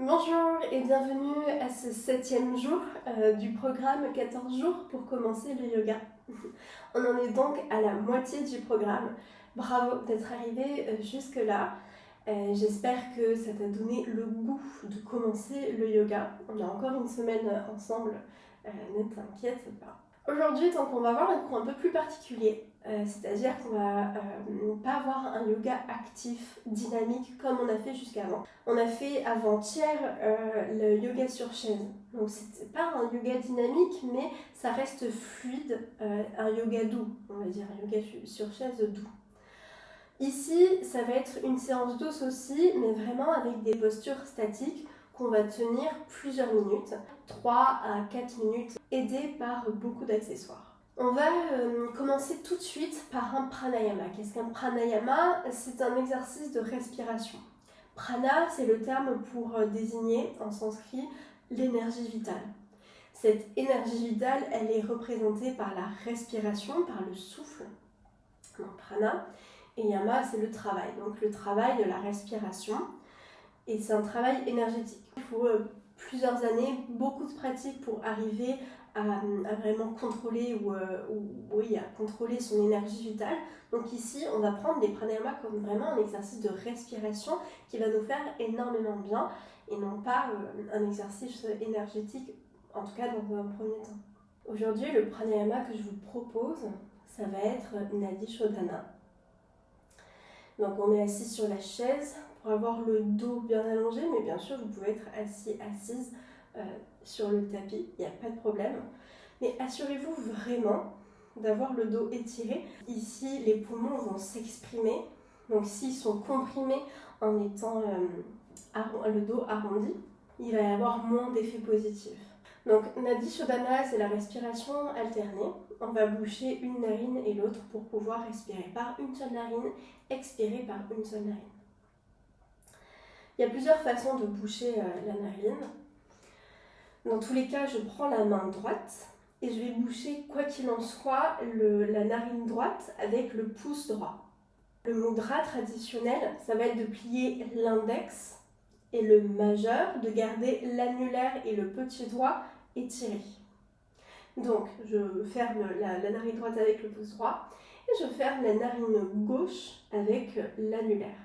Bonjour et bienvenue à ce 7e jour du programme 14 jours pour commencer le yoga. On en est donc à la moitié du programme. Bravo d'être arrivé jusque-là. J'espère que ça t'a donné le goût de commencer le yoga. On a encore une semaine ensemble, ne t'inquiète pas. Aujourd'hui, donc, on va avoir un cours un peu plus particulier. C'est-à-dire qu'on va pas avoir un yoga actif, dynamique comme on a fait jusqu'avant. On a fait avant-hier le yoga sur chaise. Donc c'est pas un yoga dynamique, mais ça reste fluide, un yoga doux, on va dire, un yoga sur chaise doux. Ici, ça va être une séance douce aussi, mais vraiment avec des postures statiques qu'on va tenir plusieurs minutes, 3 à 4 minutes, aidées par beaucoup d'accessoires. On va commencer tout de suite par un pranayama. Qu'est-ce qu'un pranayama? C'est un exercice de respiration. Prana, c'est le terme pour désigner en sanskrit l'énergie vitale. Cette énergie vitale, elle est représentée par la respiration, par le souffle, donc prana, et yama, c'est le travail. Donc le travail de la respiration, et c'est un travail énergétique. Il faut plusieurs années, beaucoup de pratique pour arriver à vraiment contrôler à contrôler son énergie vitale. Donc ici, on va prendre des pranayamas comme vraiment un exercice de respiration qui va nous faire énormément bien et non pas un exercice énergétique, en tout cas dans un premier temps. Aujourd'hui, le pranayama que je vous propose, ça va être Nadi Shodhana. Donc on est assis sur la chaise pour avoir le dos bien allongé, mais bien sûr vous pouvez être assise sur le tapis, il n'y a pas de problème. Mais assurez-vous vraiment d'avoir le dos étiré. Ici les poumons vont s'exprimer, donc s'ils sont comprimés en étant le dos arrondi, il va y avoir moins d'effets positifs. Donc Nadi Shodhana, c'est la respiration alternée. On va boucher une narine et l'autre pour pouvoir respirer par une seule narine, expirer par une seule narine. Il y a plusieurs façons de boucher la narine. Dans tous les cas, je prends la main droite et je vais boucher, quoi qu'il en soit, la narine droite avec le pouce droit. Le mudra traditionnel, ça va être de plier l'index et le majeur, de garder l'annulaire et le petit doigt étirés. Donc, je ferme la narine droite avec le pouce droit et je ferme la narine gauche avec l'annulaire.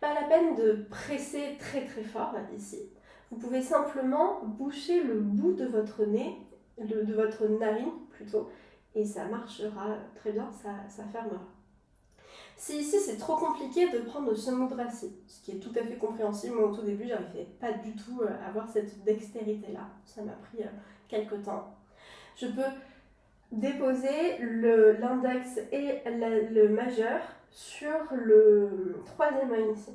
Pas la peine de presser très très fort ici. Vous pouvez simplement boucher le bout de votre nez, de votre narine plutôt, et ça marchera très bien, ça fermera. Si ici c'est trop compliqué de prendre ce mudra-ci, ce qui est tout à fait compréhensible, moi au tout début j'arrivais pas du tout à avoir cette dextérité-là, ça m'a pris quelques temps. Je peux déposer l'index et le majeur sur le troisième œil ici.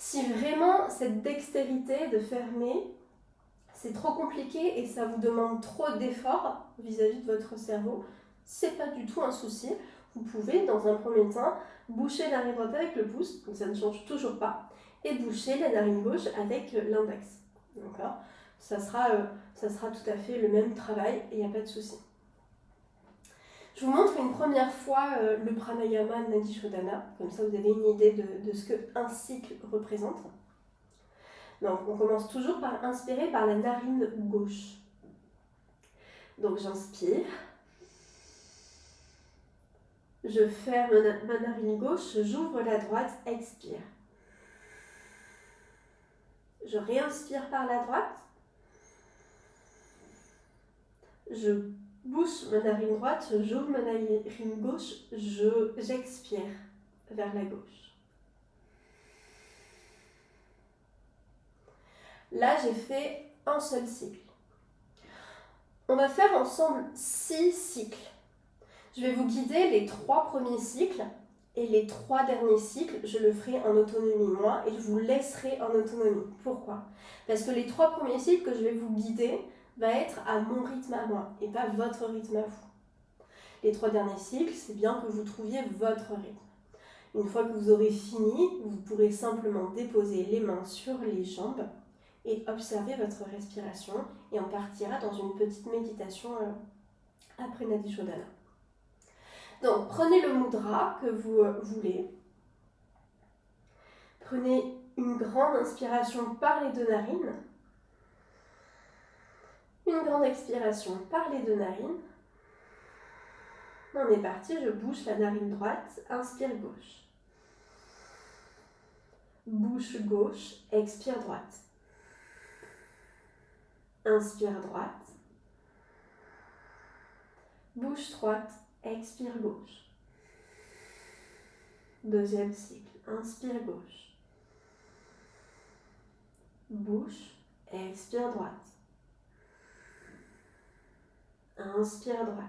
Si vraiment cette dextérité de fermer, c'est trop compliqué et ça vous demande trop d'efforts vis-à-vis de votre cerveau, c'est pas du tout un souci. Vous pouvez, dans un premier temps, boucher la narine droite avec le pouce, donc ça ne change toujours pas, et boucher la narine gauche avec l'index. D'accord ? Ça sera tout à fait le même travail et il n'y a pas de souci. Je vous montre une première fois le pranayama Nadi Shodhana, comme ça vous avez une idée de ce qu'un cycle représente. Donc on commence toujours par inspirer par la narine gauche. Donc j'inspire, je ferme ma narine gauche, j'ouvre la droite, expire. Je réinspire par la droite, je bouche ma narine droite, j'ouvre ma narine gauche, j'expire vers la gauche. Là, j'ai fait un seul cycle. On va faire ensemble 6 cycles. Je vais vous guider les 3 premiers cycles et les 3 derniers cycles, je le ferai en autonomie moi et je vous laisserai en autonomie. Pourquoi ? Parce que les 3 premiers cycles que je vais vous guider va être à mon rythme à moi et pas votre rythme à vous. Les 3 derniers cycles, c'est bien que vous trouviez votre rythme. Une fois que vous aurez fini, vous pourrez simplement déposer les mains sur les jambes et observer votre respiration et on partira dans une petite méditation après Nadi Shodhana. Donc prenez le mudra que vous voulez, prenez Une grande inspiration par les deux narines. Une grande expiration par les deux narines. On est parti, je bouche la narine droite, inspire gauche. Bouche gauche, expire droite. Inspire droite. Bouche droite, expire gauche. Deuxième cycle, inspire gauche. Bouche, expire droite. Inspire droite.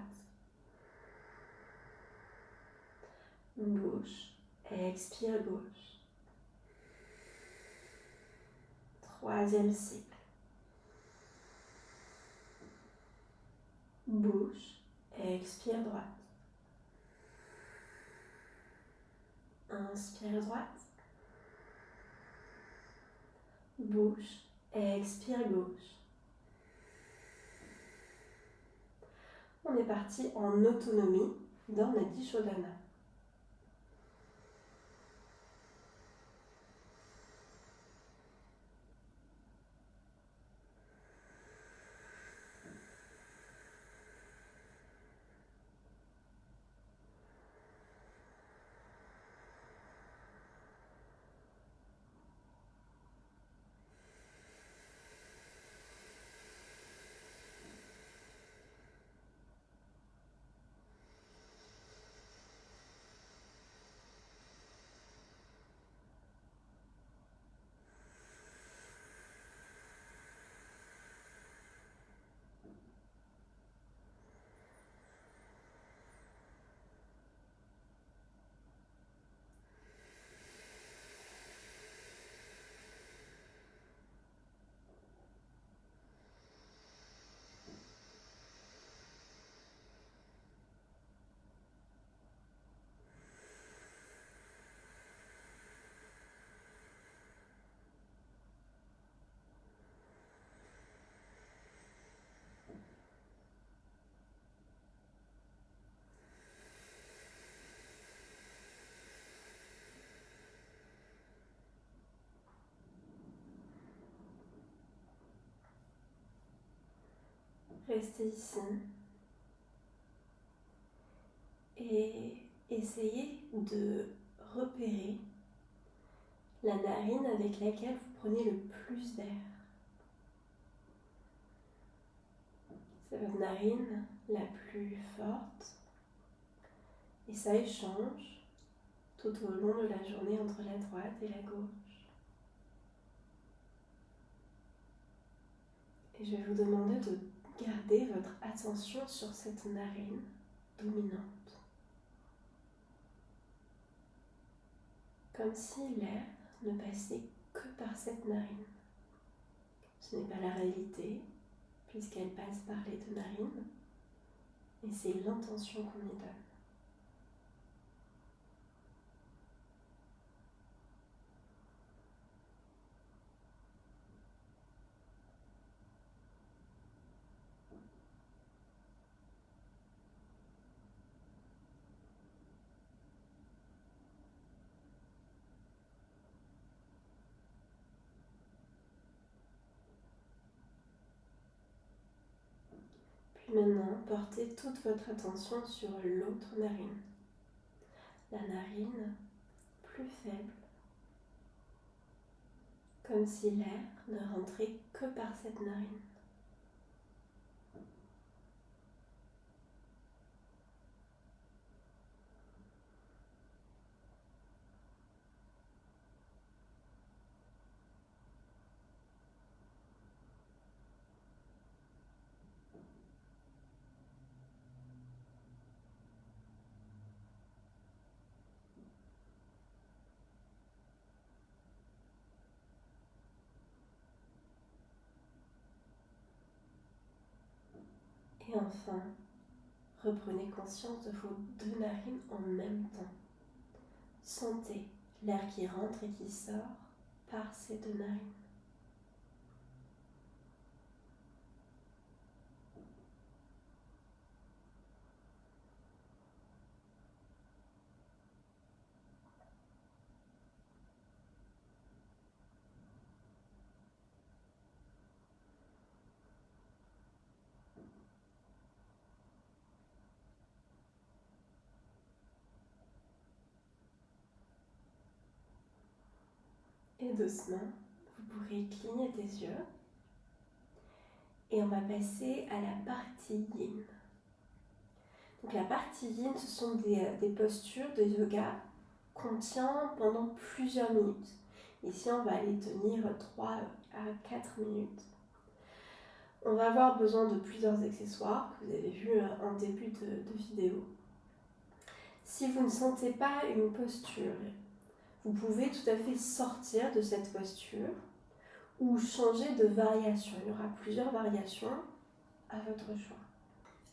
Bouche, expire gauche. Troisième cycle. Bouche, expire droite. Inspire droite. Bouche, expire gauche. On est parti en autonomie dans Nadi Shodhana. Restez ici et essayez de repérer la narine avec laquelle vous prenez le plus d'air. C'est votre narine la plus forte et ça échange tout au long de la journée entre la droite et la gauche. Et je vais vous demander de garder votre attention sur cette narine dominante. Comme si l'air ne passait que par cette narine. Ce n'est pas la réalité, puisqu'elle passe par les deux narines, et c'est l'intention qu'on y donne. Puis maintenant, portez toute votre attention sur l'autre narine. La narine plus faible, comme si l'air ne rentrait que par cette narine. Et enfin, reprenez conscience de vos deux narines en même temps. Sentez l'air qui rentre et qui sort par ces deux narines. Et doucement, vous pourrez cligner des yeux. Et on va passer à la partie yin. Donc la partie yin, ce sont des postures de yoga qu'on tient pendant plusieurs minutes. Ici, on va les tenir 3 à 4 minutes. On va avoir besoin de plusieurs accessoires que vous avez vu en début de vidéo. Si vous ne sentez pas une posture, vous pouvez tout à fait sortir de cette posture ou changer de variation. Il y aura plusieurs variations à votre choix.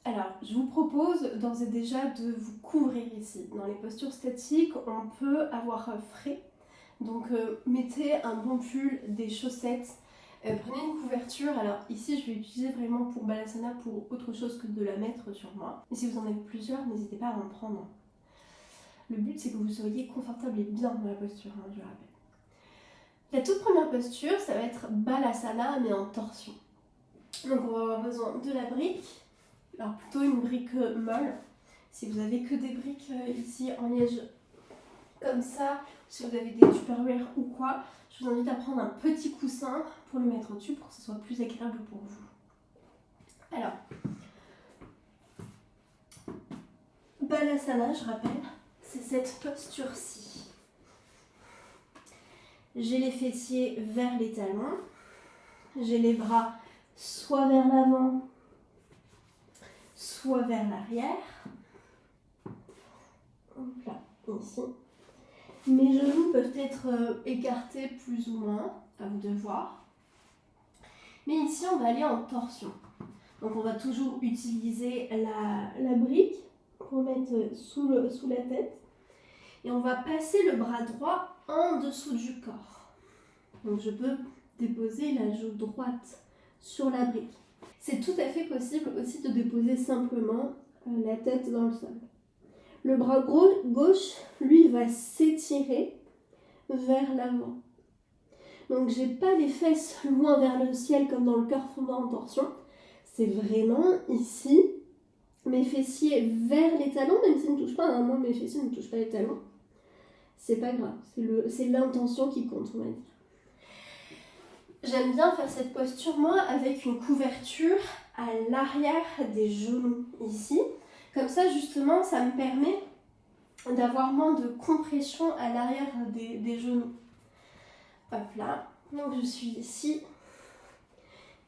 Alors, je vous propose d'ores et déjà de vous couvrir ici. Dans les postures statiques, on peut avoir frais. Donc, mettez un bon pull, des chaussettes. Prenez une couverture. Alors ici, je vais utiliser vraiment pour Balasana pour autre chose que de la mettre sur moi. Et si vous en avez plusieurs, n'hésitez pas à en prendre. Le but, c'est que vous soyez confortable et bien dans la posture, hein, je le rappelle. La toute première posture, ça va être Balasana, mais en torsion. Donc on va avoir besoin de la brique. Alors plutôt une brique molle. Si vous avez que des briques ici en liège comme ça, si vous avez des Tupperware ou quoi, je vous invite à prendre un petit coussin pour le mettre au-dessus pour que ce soit plus agréable pour vous. Alors, Balasana, je rappelle, c'est cette posture-ci. J'ai les fessiers vers les talons, j'ai les bras soit vers l'avant, soit vers l'arrière. Là, ici. Mes genoux peuvent être écartés plus ou moins, à vous de voir. Mais ici, on va aller en torsion. Donc, on va toujours utiliser la brique pour mettre sous la tête. Et on va passer le bras droit en dessous du corps. Donc, je peux déposer la joue droite sur la brique. C'est tout à fait possible aussi de déposer simplement la tête dans le sol. Le bras gauche, lui, va s'étirer vers l'avant. Donc, j'ai pas les fesses loin vers le ciel comme dans le cœur fondant en torsion. C'est vraiment ici, mes fessiers vers les talons, même s'ils ne touchent pas. Moi, mes fessiers ne touchent pas les talons. C'est pas grave, c'est l'intention qui compte, on va dire. J'aime bien faire cette posture, moi, avec une couverture à l'arrière des genoux, ici. Comme ça, justement, ça me permet d'avoir moins de compression à l'arrière des genoux. Hop là. Donc, je suis ici.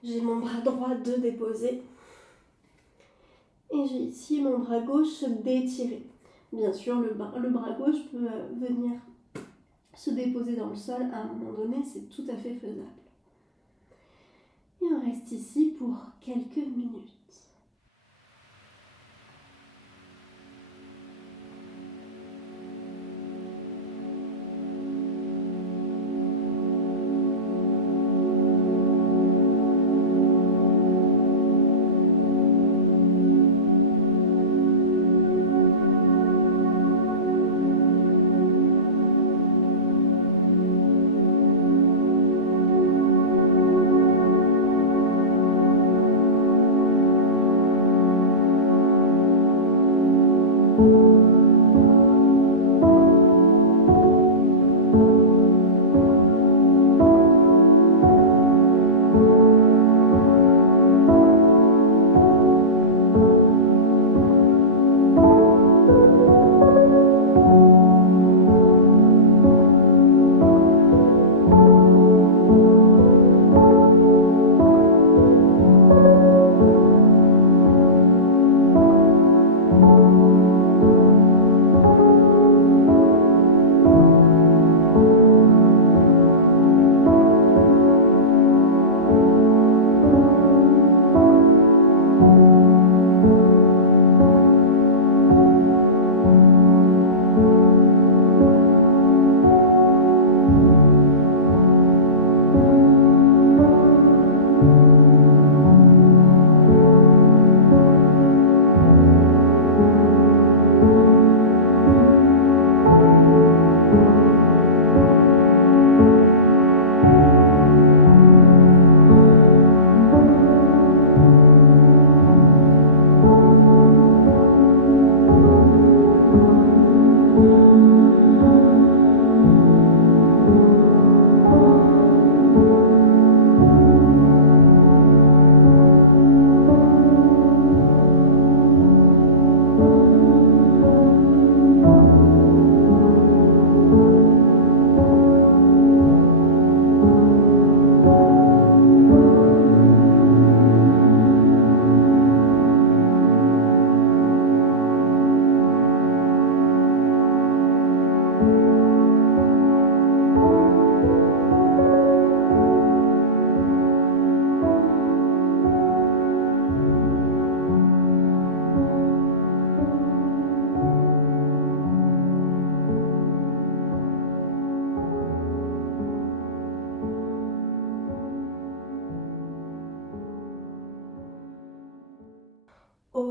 J'ai mon bras droit de déposer. Et j'ai ici mon bras gauche d'étirer. Bien sûr, le bras gauche peut venir se déposer dans le sol à un moment donné. C'est tout à fait faisable. Et on reste ici pour quelques minutes.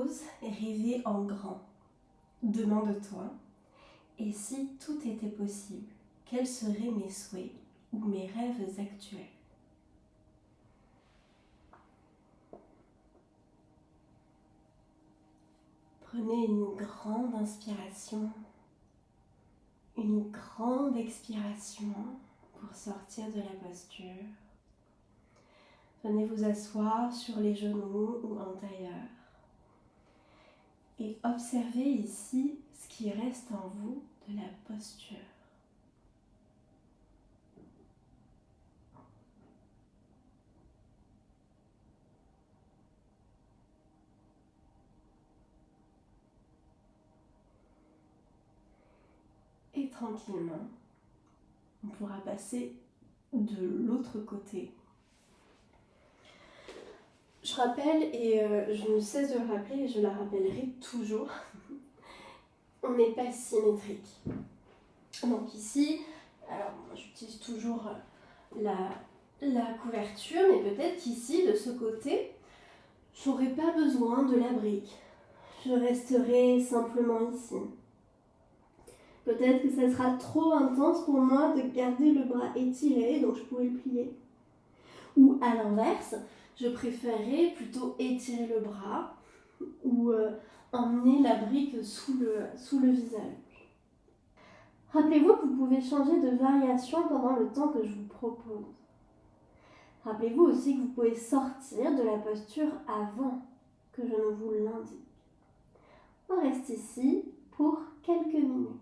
Ose rêver en grand. Demande-toi, et si tout était possible, quels seraient mes souhaits ou mes rêves actuels? Prenez une grande inspiration, une grande expiration pour sortir de la posture. Venez vous asseoir sur les genoux ou en tailleur et observez ici ce qui reste en vous de la posture. Et tranquillement, on pourra passer de l'autre côté. Je rappelle, et je ne cesse de le rappeler, et je la rappellerai toujours, on n'est pas symétrique. Donc ici, alors moi j'utilise toujours la couverture, mais peut-être qu'ici, de ce côté, j'aurai pas besoin de la brique. Je resterai simplement ici. Peut-être que ça sera trop intense pour moi de garder le bras étiré, donc je pourrais le plier. Ou à l'inverse, je préférerais plutôt étirer le bras ou emmener la brique sous le visage. Rappelez-vous que vous pouvez changer de variation pendant le temps que je vous propose. Rappelez-vous aussi que vous pouvez sortir de la posture avant que je ne vous l'indique. On reste ici pour quelques minutes.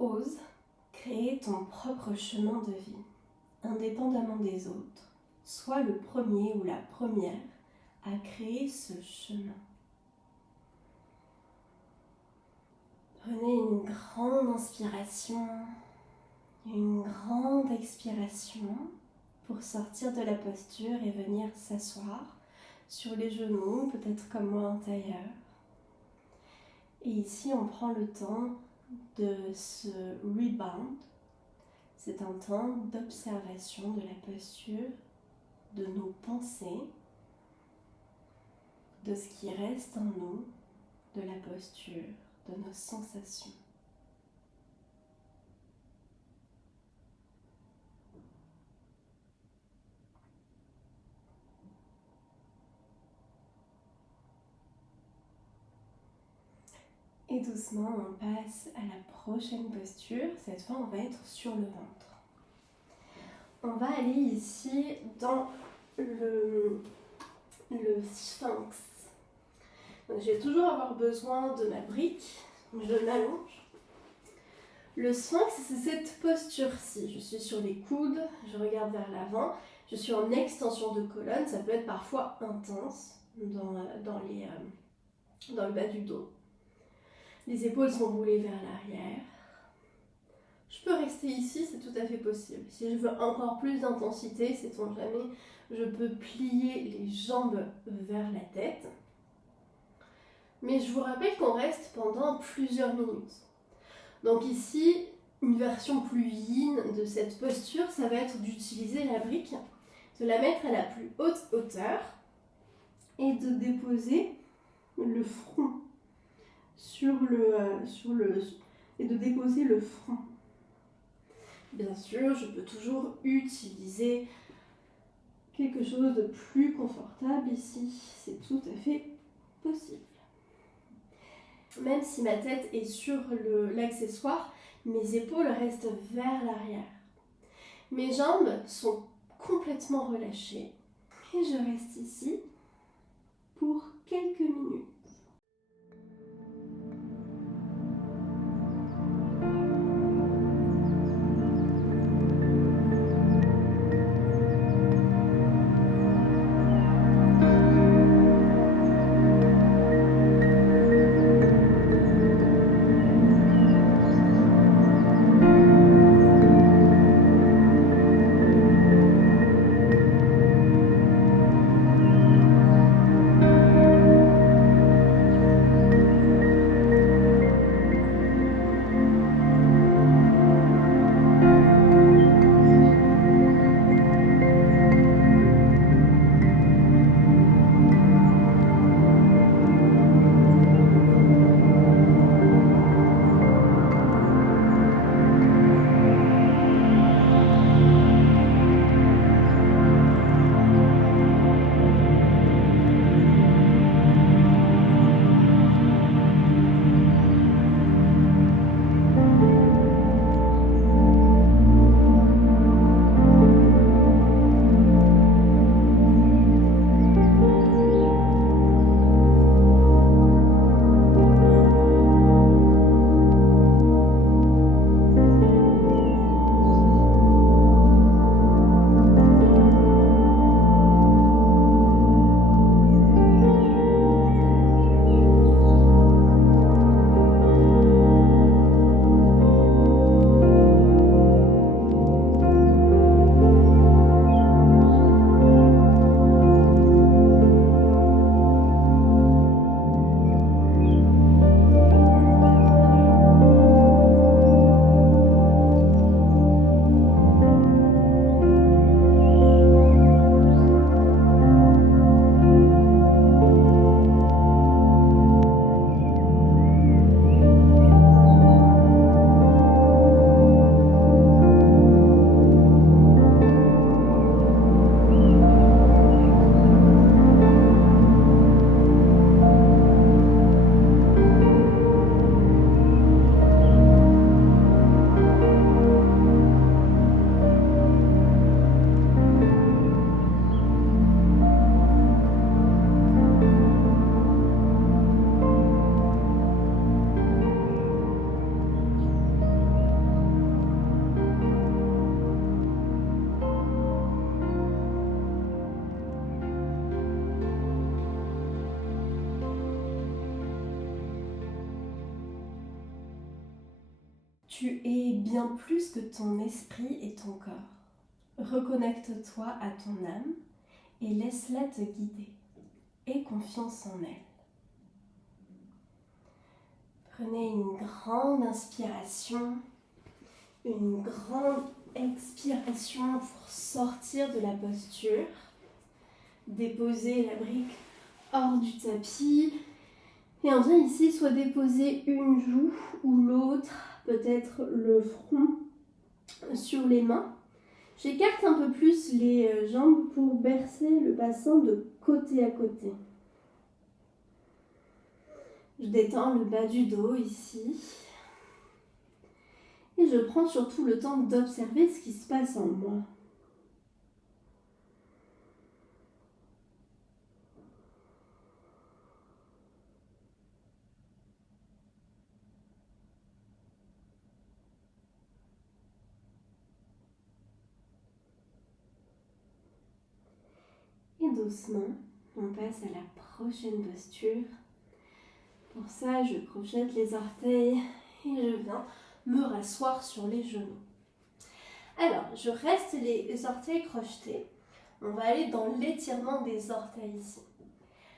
Ose créer ton propre chemin de vie, indépendamment des autres. Sois le premier ou la première à créer ce chemin. Prenez une grande inspiration, une grande expiration pour sortir de la posture et venir s'asseoir sur les genoux, peut-être comme moi en tailleur. Et ici, on prend le temps de se rebound. C'est un temps d'observation de la posture, de nos pensées, de ce qui reste en nous, de la posture, de nos sensations. Et doucement, on passe à la prochaine posture. Cette fois, on va être sur le ventre. On va aller ici dans le sphinx. Donc, je vais toujours avoir besoin de ma brique. Je m'allonge. Le sphinx, c'est cette posture-ci. Je suis sur les coudes, je regarde vers l'avant. Je suis en extension de colonne. Ça peut être parfois intense dans le bas du dos. Les épaules sont roulées vers l'arrière. Je peux rester ici, c'est tout à fait possible. Si je veux encore plus d'intensité, sait-on jamais, je peux plier les jambes vers la tête. Mais je vous rappelle qu'on reste pendant plusieurs minutes. Donc ici, une version plus yin de cette posture, ça va être d'utiliser la brique, de la mettre à la plus haute hauteur et de déposer le front et de déposer le front. Bien sûr, je peux toujours utiliser quelque chose de plus confortable ici, c'est tout à fait possible. Même si ma tête est sur l'accessoire, mes épaules restent vers l'arrière. Mes jambes sont complètement relâchées et je reste ici pour quelques minutes. Tu es bien plus que ton esprit et ton corps. Reconnecte-toi à ton âme et laisse-la te guider. et confiance en elle. Prenez une grande inspiration, une grande expiration pour sortir de la posture. Déposez la brique hors du tapis. Et on vient ici soit déposer une joue ou l'autre, peut-être le front sur les mains. J'écarte un peu plus les jambes pour bercer le bassin de côté à côté. Je détends le bas du dos ici. Et je prends surtout le temps d'observer ce qui se passe en moi. Et doucement, on passe à la prochaine posture. Pour ça, je crochette les orteils et je viens me rasseoir sur les genoux. Alors, je reste les orteils crochetés. On va aller dans l'étirement des orteils ici.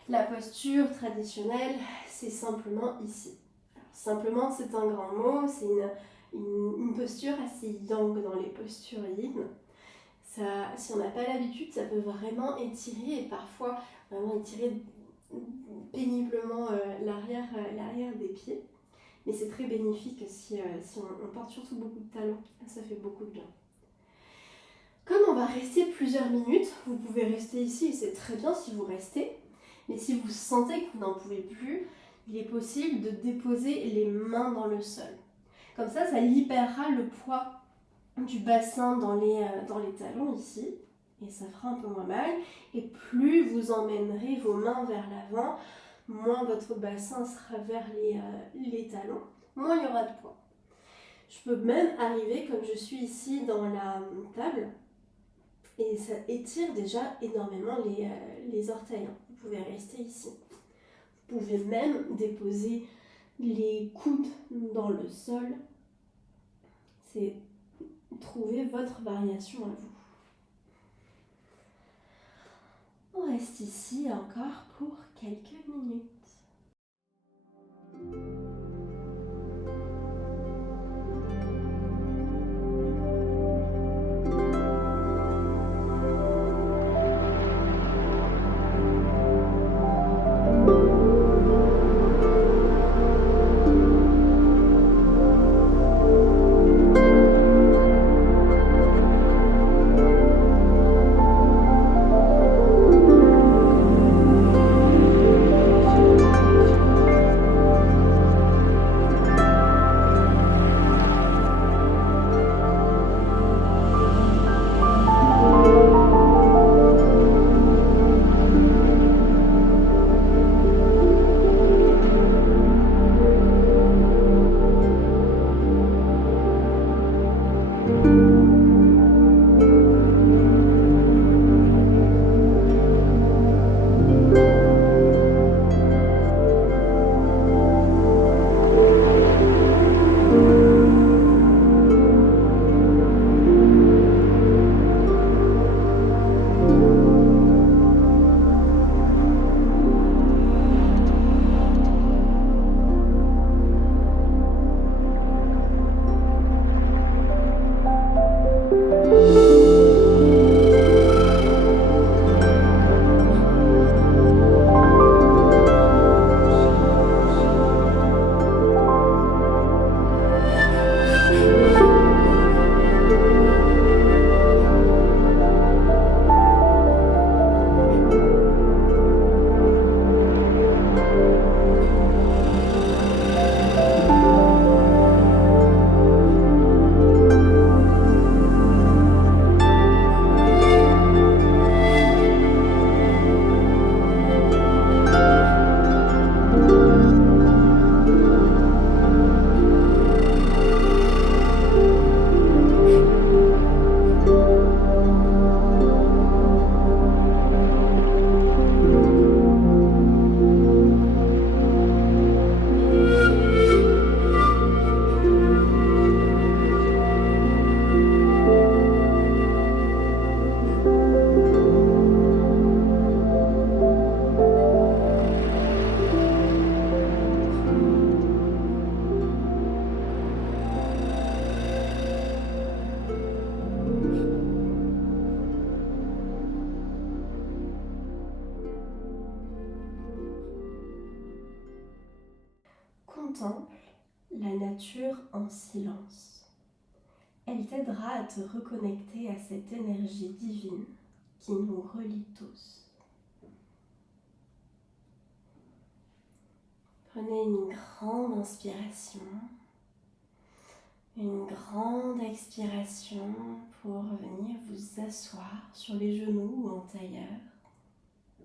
La posture traditionnelle, c'est simplement ici. Alors, simplement, c'est un grand mot, c'est une posture assez yang dans les postures yin. Ça, si on n'a pas l'habitude, ça peut vraiment étirer et parfois vraiment étirer péniblement l'arrière des pieds. Mais c'est très bénéfique si on porte surtout beaucoup de talons, ça fait beaucoup de bien. Comme on va rester plusieurs minutes, vous pouvez rester ici et c'est très bien si vous restez. Mais si vous sentez que vous n'en pouvez plus, il est possible de déposer les mains dans le sol. Comme ça libérera le poids du bassin dans les talons ici. Et ça fera un peu moins mal. Et plus vous emmènerez vos mains vers l'avant, moins votre bassin sera vers les talons, moins il y aura de poids. Je peux même arriver comme je suis ici dans la table. Et ça étire déjà énormément les orteils. Vous pouvez rester ici. Vous pouvez même déposer les coudes dans le sol. C'est trouver votre variation à vous. On reste ici encore pour quelques minutes. nature en silence. Elle t'aidera à te reconnecter à cette énergie divine qui nous relie tous. Prenez une grande inspiration, une grande expiration pour venir vous asseoir sur les genoux ou en tailleur.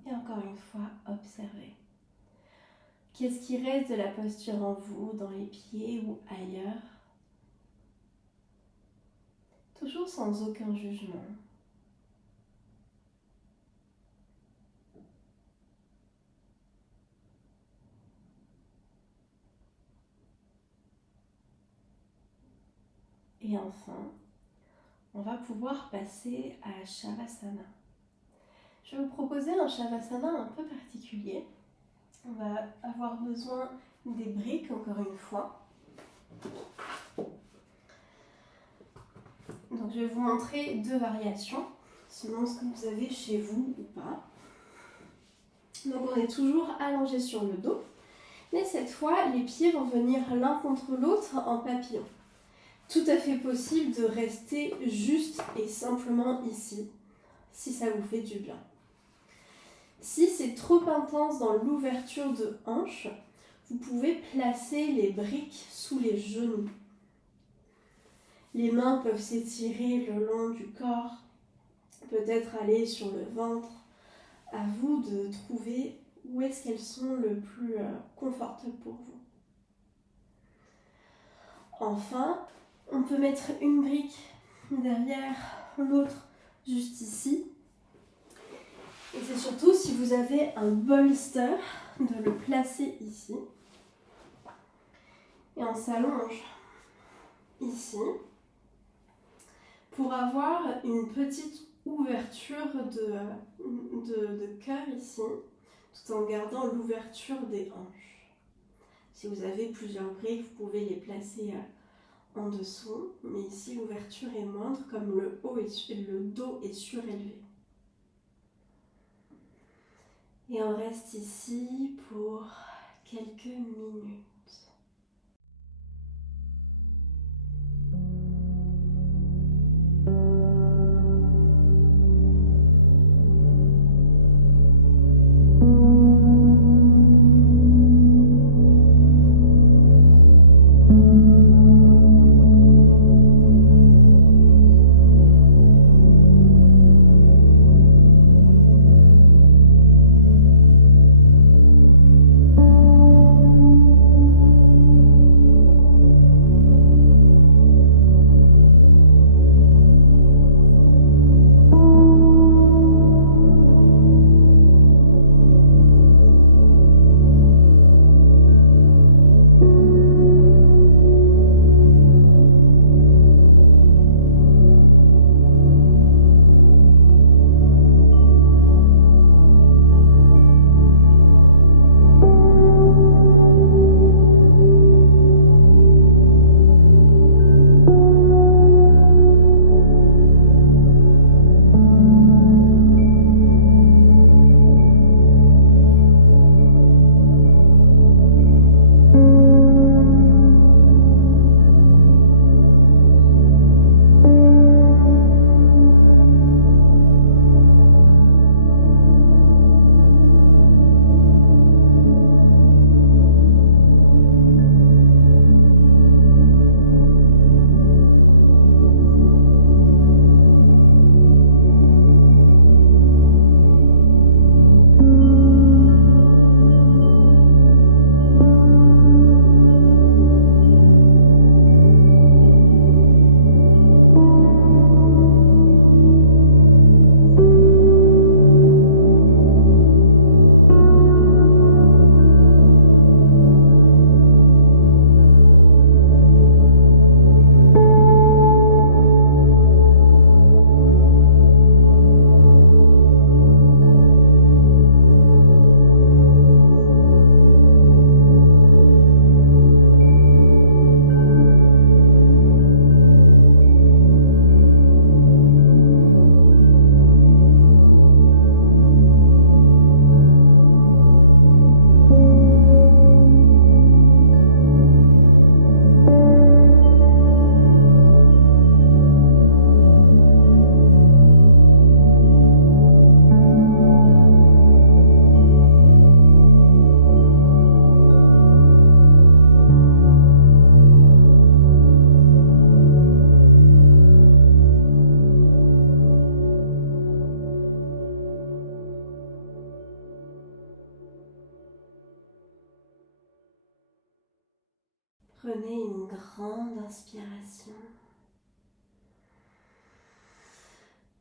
Et encore une fois, observez. Qu'est-ce qui reste de la posture en vous, dans les pieds ou ailleurs? Toujours sans aucun jugement. Et enfin, on va pouvoir passer à Shavasana. Je vais vous proposer un Shavasana un peu particulier. On va avoir besoin des briques, encore une fois. Donc je vais vous montrer deux variations, selon ce que vous avez chez vous ou pas. Donc on est toujours allongé sur le dos, mais cette fois les pieds vont venir l'un contre l'autre en papillon. Tout à fait possible de rester juste et simplement ici, si ça vous fait du bien. Si c'est trop intense dans l'ouverture de hanche, vous pouvez placer les briques sous les genoux. Les mains peuvent s'étirer le long du corps, peut-être aller sur le ventre. À vous de trouver où est-ce qu'elles sont le plus confortables pour vous. Enfin, on peut mettre une brique derrière l'autre juste ici. Et c'est surtout si vous avez un bolster de le placer ici. Et on s'allonge ici pour avoir une petite ouverture de cœur ici, tout en gardant l'ouverture des hanches. Si vous avez plusieurs briques, vous pouvez les placer en dessous, mais ici l'ouverture est moindre, comme le dos est surélevé. Et on reste ici pour quelques minutes. grande inspiration.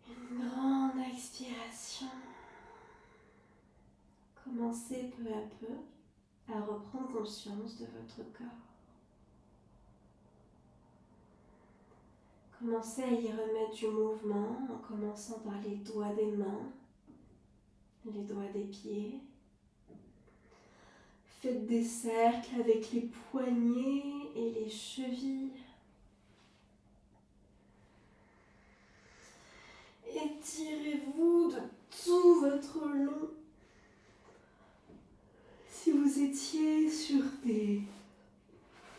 Une grande expiration. Commencez peu à peu à reprendre conscience de votre corps. Commencez à y remettre du mouvement en commençant par les doigts des mains, les doigts des pieds. Faites des cercles avec les poignets et les chevilles. Étirez-vous de tout votre long. Si vous étiez sur des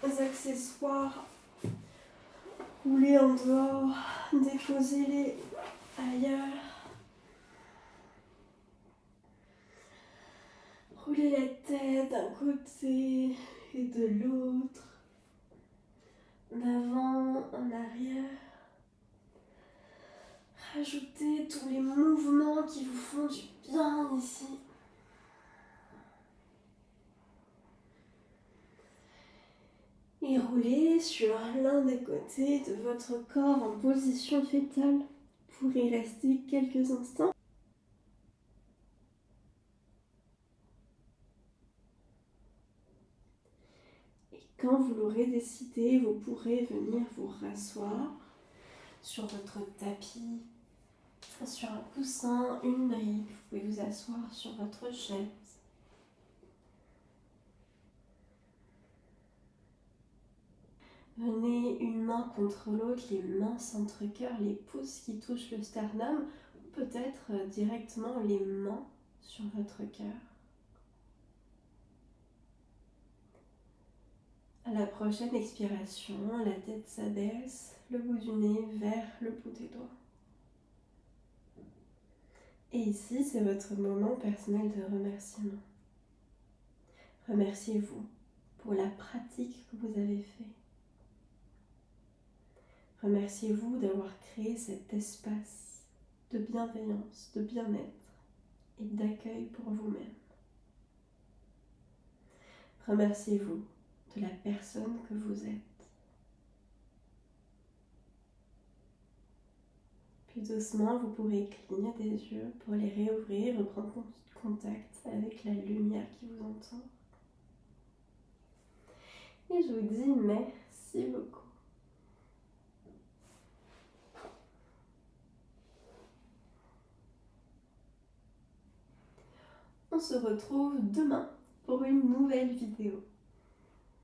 accessoires, roulez en dehors, déposez-les ailleurs. Roulez la tête d'un côté et de l'autre, d'avant en arrière. Rajoutez tous les mouvements qui vous font du bien ici. Et roulez sur l'un des côtés de votre corps en position fétale pour y rester quelques instants. Et quand vous l'aurez décidé, vous pourrez venir vous rasseoir sur votre tapis, sur un coussin, une brique. Vous pouvez vous asseoir sur votre chaise. Venez une main contre l'autre, les mains centre-cœur, les pouces qui touchent le sternum, ou peut-être directement les mains sur votre cœur. À la prochaine expiration, la tête s'abaisse, le bout du nez vers le bout des doigts. Et ici, c'est votre moment personnel de remerciement. Remerciez-vous pour la pratique que vous avez faite. Remerciez-vous d'avoir créé cet espace de bienveillance, de bien-être et d'accueil pour vous-même. Remerciez-vous de la personne que vous êtes. Puis doucement, vous pourrez cligner des yeux pour les réouvrir, reprendre contact avec la lumière qui vous entoure. Et je vous dis merci beaucoup. On se retrouve demain pour une nouvelle vidéo.